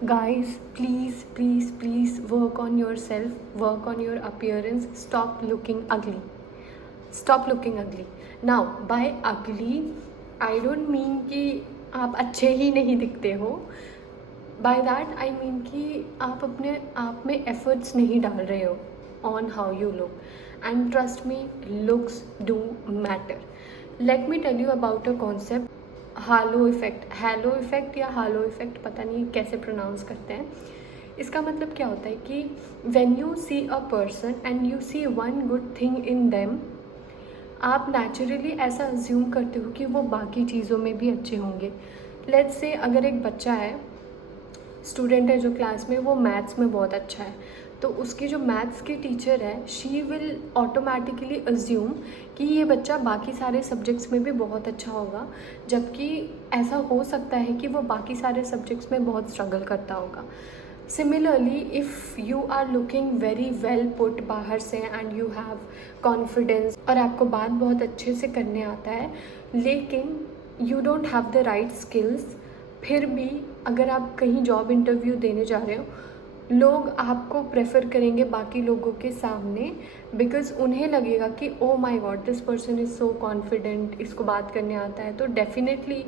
Guys, please work on yourself, work on your appearance. Stop looking ugly. Stop looking ugly. Now, by ugly, I don't mean कि आप अच्छे ही नहीं दिखते हो. By that I mean कि आप अपने आप में efforts नहीं डाल रहे हो on how you look. And trust me, looks do matter. Let me tell you about a concept. Hello effect या हालो इफ़ेक्ट, पता नहीं कैसे प्रोनाउंस करते हैं. इसका मतलब क्या होता है कि when you see a person and you see one good thing in them, आप नेचुरली ऐसा अज्यूम करते हो कि वो बाकी चीज़ों में भी अच्छे होंगे. लेट्स से अगर एक बच्चा है, स्टूडेंट है जो क्लास में, वो मैथ्स में बहुत अच्छा है, तो उसकी जो मैथ्स की टीचर है, शी विल ऑटोमेटिकली अज्यूम कि ये बच्चा बाकी सारे सब्जेक्ट्स में भी बहुत अच्छा होगा, जबकि ऐसा हो सकता है कि वो बाकी सारे सब्जेक्ट्स में बहुत स्ट्रगल करता होगा. Similarly, if you are looking very well put बाहर से एंड यू हैव कॉन्फिडेंस और आपको बात बहुत अच्छे से करने आता है, लेकिन you don't have the right skills, फिर भी अगर आप कहीं जॉब इंटरव्यू देने जा रहे हो, लोग आपको प्रेफर करेंगे बाकी लोगों के सामने, बिकॉज़ उन्हें लगेगा कि oh my God, this person is so confident, इसको बात करने आता है. तो डेफिनेटली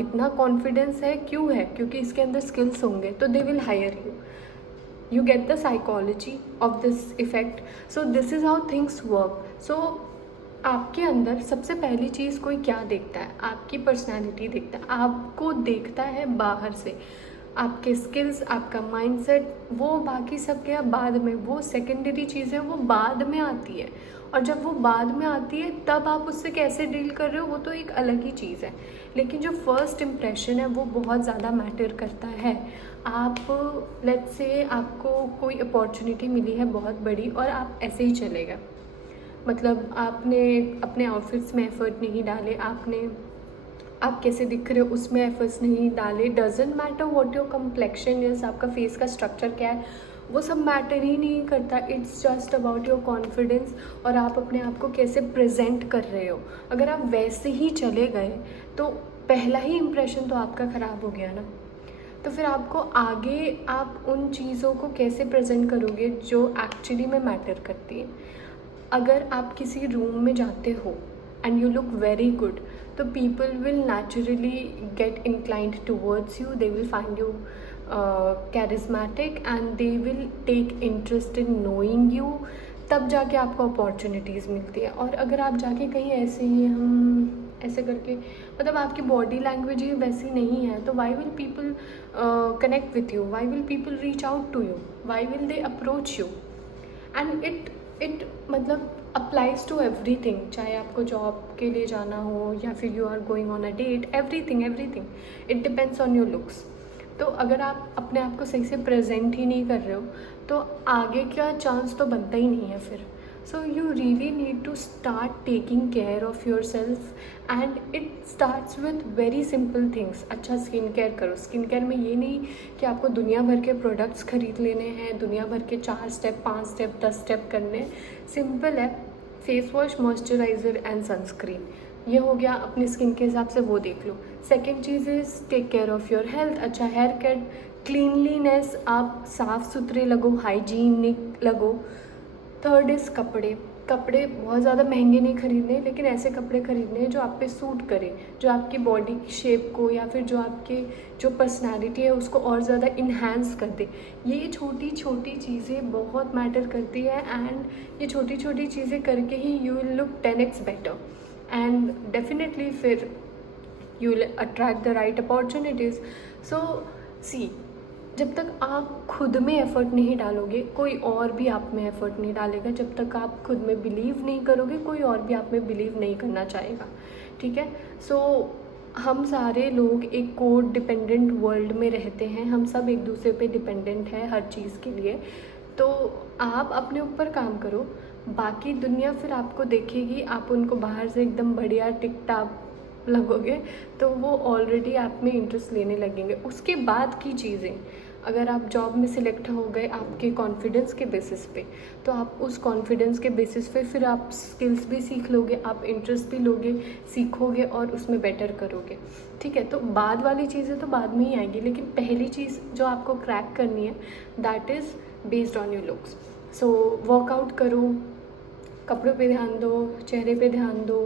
इतना कॉन्फिडेंस है, क्यों है? क्योंकि इसके अंदर स्किल्स होंगे, तो they will hire you. You get the psychology of this effect. So this is how things work. So आपके अंदर सबसे पहली चीज़ कोई क्या देखता है? आपकी पर्सनैलिटी देखता है, आपको देखता है बाहर से. आपके स्किल्स, आपका माइंडसेट, वो बाकी सब क्या बाद में, वो सेकेंडरी चीज़ें वो बाद में आती है. और जब वो बाद में आती है तब आप उससे कैसे डील कर रहे हो, वो तो एक अलग ही चीज़ है. लेकिन जो फर्स्ट इम्प्रेशन है वो बहुत ज़्यादा मैटर करता है. आप लेट्स से आपको कोई अपॉर्चुनिटी मिली है बहुत बड़ी और आप ऐसे ही चले गए, मतलब आपने अपने आउटफिट्स में एफर्ट नहीं डाले, आप कैसे दिख रहे हो उसमें एफर्ट्स नहीं डाले. Doesn't matter what your complexion is, आपका फेस का स्ट्रक्चर क्या है, वो सब मैटर ही नहीं करता. It's just about your confidence और आप अपने आप को कैसे प्रेजेंट कर रहे हो. अगर आप वैसे ही चले गए तो पहला ही इम्प्रेशन तो आपका ख़राब हो गया ना. तो फिर आपको आगे आप उन चीज़ों को कैसे प्रेजेंट करोगे जो एक्चुअली में मैटर करती है. अगर आप किसी रूम में जाते हो and you look very good, so people will naturally get inclined towards you. They will find you charismatic and they will take interest in knowing you. तब जाके आपको अपॉर्चुनिटीज़ मिलती है. और अगर आप जाके कहीं ऐसे ही हम ऐसे करके, मतलब आपकी बॉडी लैंग्वेज ही वैसी नहीं है, तो why will people connect with you, why will people reach out to you, why will they approach you. And it मतलब अप्लाइज टू एवरीथिंग, चाहे आपको जॉब के लिए जाना हो या फिर you are going on a date, everything it depends on your looks. तो अगर आप अपने आप को सही से प्रेजेंट ही नहीं कर रहे हो तो आगे का चांस तो बनता ही नहीं है फिर. So you really need to start taking care of yourself and it starts with very simple things. अच्छा, स्किन केयर करो. स्किन केयर में ये नहीं कि आपको दुनिया भर के प्रोडक्ट्स खरीद लेने हैं, दुनिया भर के 4 स्टेप 5 स्टेप 10 स्टेप करने. सिंपल है, face wash, moisturiser and sunscreen. ये हो गया, अपनी स्किन के हिसाब से वो देख लो. सेकेंड चीज़ is take care of your health. अच्छा, हेयर केयर, क्लीनलीनेस, आप साफ़ सुथरे लगो, हाइजीनिक लगो. थर्ड इज़ कपड़े बहुत ज़्यादा महंगे नहीं खरीदने, लेकिन ऐसे कपड़े खरीदने जो आप पे सूट करे, जो आपकी बॉडी की शेप को या फिर जो आपके जो पर्सनालिटी है उसको और ज़्यादा इन्हांस कर दे. ये छोटी छोटी चीज़ें बहुत मैटर करती है एंड ये छोटी छोटी चीज़ें करके ही you will look 10x better and definitely फिर you will attract the right opportunities. So see, जब तक आप खुद में एफ़र्ट नहीं डालोगे, कोई और भी आप में एफ़र्ट नहीं डालेगा. जब तक आप खुद में बिलीव नहीं करोगे, कोई और भी आप में बिलीव नहीं करना चाहेगा. ठीक है. सो हम सारे लोग एक कोड डिपेंडेंट वर्ल्ड में रहते हैं. हम सब एक दूसरे पे डिपेंडेंट हैं हर चीज़ के लिए. तो आप अपने ऊपर काम करो, बाकी दुनिया फिर आपको देखेगी. आप उनको बाहर से एकदम बढ़िया टिक टाप लगोगे तो वो ऑलरेडी आप में इंटरेस्ट लेने लगेंगे. उसके बाद की चीज़ें अगर आप जॉब में सिलेक्ट हो गए आपके कॉन्फिडेंस के बेसिस पे, तो आप उस कॉन्फिडेंस के बेसिस पे फिर आप स्किल्स भी सीख लोगे, आप इंटरेस्ट भी लोगे, सीखोगे और उसमें बेटर करोगे। ठीक है, तो बाद वाली चीज़ें तो बाद में ही आएगी, लेकिन पहली चीज़ जो आपको क्रैक करनी है that is based on your looks. So workout करो, कपड़ों पे ध्यान दो, चेहरे पे ध्यान दो,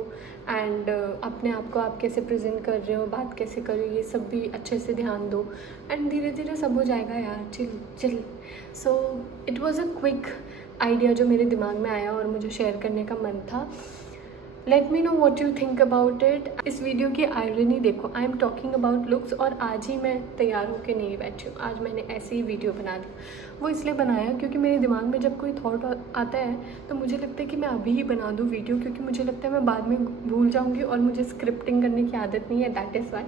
एंड अपने आप को आप कैसे प्रेजेंट कर रहे हो, बात कैसे कर रहे हो, ये सब भी अच्छे से ध्यान दो, एंड धीरे धीरे सब हो जाएगा यार। Chill chill. So it was a quick idea जो मेरे दिमाग में आया और मुझे शेयर करने का मन था। Let me know what you think about it. इस वीडियो की आयरनी देखो, I am talking about looks और आज ही मैं तैयार होकर नहीं बैठी हूँ, आज मैंने ऐसे ही वीडियो बना दी। वो इसलिए बनाया क्योंकि मेरे दिमाग में जब कोई थॉट आता है तो मुझे लगता है कि मैं अभी ही बना दूँ वीडियो, क्योंकि मुझे लगता है मैं बाद में भूल जाऊँगी और मुझे स्क्रिप्टिंग करने की आदत नहीं है, that is why.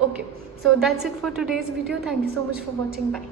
Okay, so that's it for today's video. Thank you so much for watching, bye.